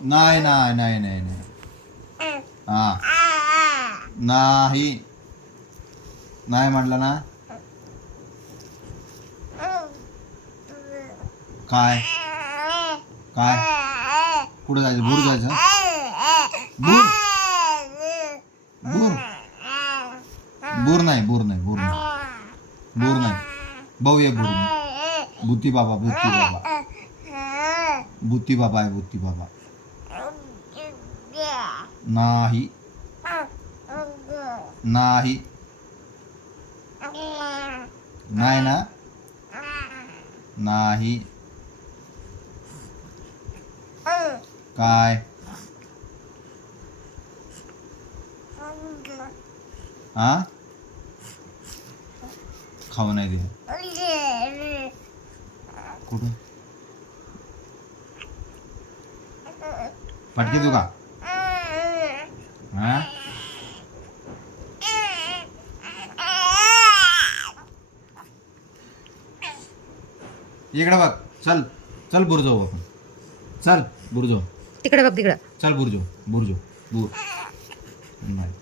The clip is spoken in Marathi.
नाही नाही नाही नाही नाही हा नाही नाही म्हटलं ना. काय काय कुठं जायचं? भूर जायचं? भूर भूर भूर नाही भूर नाही भूर नाही भूर नाही. भाऊ ये भूर नाही. भूती बाबा भूती बाबा भूती बाबा आहे. भूती बाबा नाही नाही नाही ना नाही. काय हा खाऊ नाही दे. कुठं फटके तू का हा इकडे बघ. चल चल बुर जाऊ आपण. चल बुर जाऊ. तिकडे बघ तिकडं. चल बुर जाऊ. बुर जाऊ. बुर नाही.